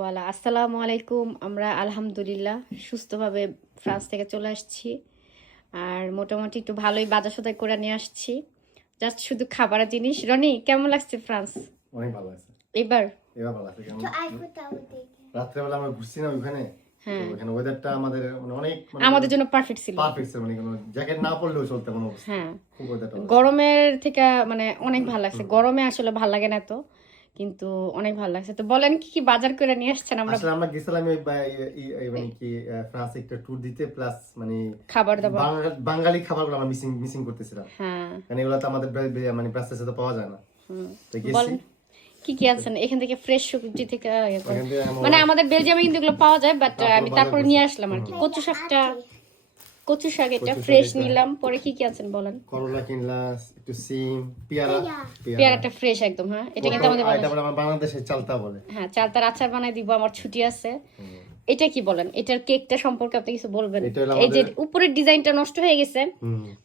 বলা আসসালামু আলাইকুম। আমরা আলহামদুলিল্লাহ সুস্থভাবে ফ্রান্স থেকে চলে আসছি। আর মোটামুটি একটু ভালোই বাজার সদাই করে নিয়ে আসছি। জাস্ট শুধু খাবারের জিনিস। রনি কেমন লাগছে ফ্রান্স? অনেক ভালো আছে এবার? এবার ভালো আছে কেমন? তো আইফোন টাওয়ার দেখে রাত্রেবেলা আমরা ঘুরছি না ওখানে হ্যাঁ। ওখানে ওয়েদারটা আমাদের মানে অনেক আমাদের জন্য পারফেক্ট ছিল। পারফেক্ট ছিল মানে কোনো জ্যাকেট না পরলেও চলতে কোনো অবস্থা। হ্যাঁ। খুব ওয়েদারটা গরমের থেকে মানে অনেক ভালো লাগছে। গরমে আসলে ভালো লাগে না তো কিন্তু অনেক ভালো লাগছে। তো বলেন কি কি বাজার করে নিয়ে আসছেন আমরা? আসলে আমরা গেছিলাম এই মানে কি ফ্রান্সে একটা ট্যুর দিতে প্লাস মানে খাবার দাবার। বাঙা- বাঙালি খাবারগুলো আমরা মিসিং মিসিং করতেছিলাম। হ্যাঁ। মানে এগুলো তো আমাদের মানে ব্যস্ত সাথে পাওয়া যায় না। তো গেছি। বলেন কি কি আনছেন? এখান থেকে ফ্রেশ সবজি থেকে মানে আমাদের বেলজিয়ামে কিন্তু এগুলো পাওয়া যায় বাট আমি তারপরে নিয়ে আসলাম আর কি। কচু শাকটা কচু শাক এটা ফ্রেশ নিলাম। পরে কি কি আছেন বলেন? করলা কিনলা একটু সিম পেয়ারা। পেয়ারাটা ফ্রেশ একদম হ্যাঁ? এটা কিন্তু আমাদের বাংলাদেশ- আমার বাংলাদেশের চালতা বলে। হ্যাঁ চালতার আচার বানাই দিব আমার ছুটি আছে। এটা কি বলেন? এটার কেকটা সম্পর্কে আপনি কিছু বলবেন? এই যে উপরের ডিজাইনটা নষ্ট হয়ে গেছে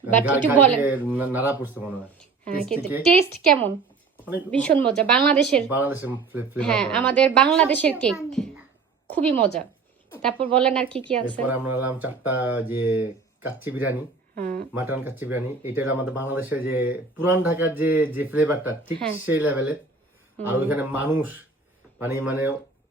বাট একটু বলেন। নাড়া পড়ছে মনে হয়। হ্যাঁ কিন্তু টেস্ট কেমন? ভীষণ মজা বাংলাদেশের বাংলাদেশের হ্যাঁ আমাদের বাংলাদেশের কেক খুবই মজা। তারপর বলেন আর কি কি আছে? এরপরে আমরা নিলাম চারটা যে কাচ্চি বিরিয়ানি হ্যাঁ। মাটন কাচ্চি বিরিয়ানি। এটা আমাদের বাংলাদেশের যে পুরান ঢাকার যে যে ফ্লেভারটা ঠিক হ্যাঁ। সেই লেভেলের আর ওইখানে মানুষ মানে মানে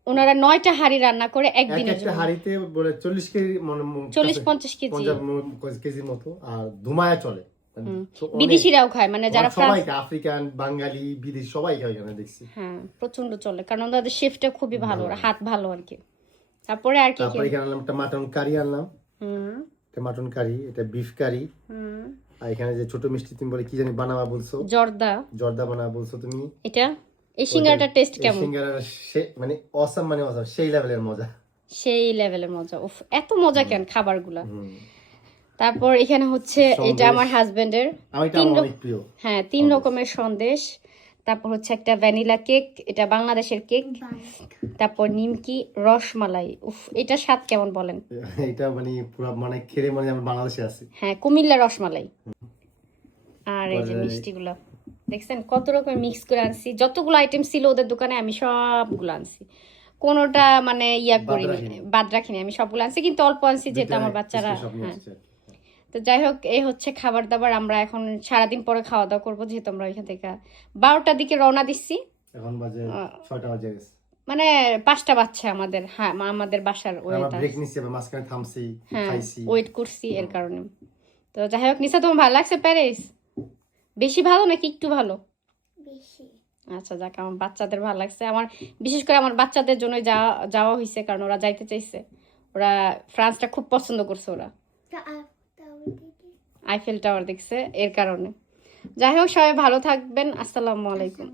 ওনারা নয়টা হাড়ি রান্না করে এক একদিনের একটা হাড়িতে বলে চল্লিশ কেজি মানে ম- চল্লিশ কাছে- পঞ্চাশ কেজি। পঞ্চাশ ম- কেজির মতো আর ধুমায়া চলে। মানে বিদেশিরাও খায় মানে যারা সবাই আফ্রিকান বাঙালি বিদেশি সবাই খায় ওখানে দেখছি। হ্যাঁ প্রচণ্ড চলে কারণ ওদের শেফটা খুবই ভালো হাত ভালো আর কি। তারপরে আর কি তারপরে এখানে আনলাম একটা মাটন কারি আনলাম। হুম। এটা মাটন কারি এটা বিফ কারি। হুম। আর এখানে যে ছোট মিষ্টি তুমি বলে কি জানি বানাবা বলছো? জর্দা। জর্দা বানাবা বলছো তুমি? এটা? এই টেস্ট কেমন? সিঙ্গারা মানে অসাম মানে অসাম সেই লেভেলের মজা। সেই লেভেলের মজা। উফ এত মজা কেন খাবারগুলা। তারপর এখানে হচ্ছে এটা আমার হাজবেন্ডের তিন হ্যাঁ তিন রকমের সন্দেশ। তারপর হচ্ছে একটা ভ্যানিলা কেক এটা বাংলাদেশের কেক। তারপর নিমকি রসমালাই। উফ এটা স্বাদ কেমন বলেন? এটা মানে পুরো মানে খেলে মানে আমি বাংলাদেশে আছি। হ্যাঁ কুমিল্লা রসমালাই। আর এই যে মিষ্টিগুলো। দেখছেন কত রকমের মিক্স করে আনছি। যতগুলো আইটেম ছিল ওদের দোকানে আমি সবগুলো আনছি। কোনোটা মানে ইয়া করিনি বাদ রাখিনি। আমি সবগুলো আনছি কিন্তু অল্প আনছি যেহেতু আমার বাচ্চারা হ্যাঁ। তো যাই হোক এই হচ্ছে খাবার দাবার আমরা এখন সারাদিন পরে খাওয়া দাওয়া করব যেহেতু আমরা এখান থেকে বারোটার দিকে রওনা দিচ্ছি। এখন বাজে ছয়টা বাজে গেছে। মানে পাঁচটা বাচ্চা আমাদের হ্যাঁ আমাদের বাসার মাঝখানে থামছি হ্যাঁ খাইছি। ওয়েট করছি এর কারণে। তো যাই হোক নিশা তোমার ভালো লাগছে প্যারিস বেশি ভালো নাকি একটু ভালো? বেশি। আচ্ছা যাক আমার বাচ্চাদের ভালো লাগছে। আমার বিশেষ করে আমার বাচ্চাদের জন্য যাওয়া যাওয়া হয়েছে কারণ ওরা যাইতে চাইছে। ওরা ফ্রান্সটা খুব পছন্দ করছে ওরা তো আইফোন টাওয়ার দেখে আইফেল টাওয়ার দেখছে এর কারণে। যাই হোক সবাই ভালো থাকবেন। আসসালামু আলাইকুম।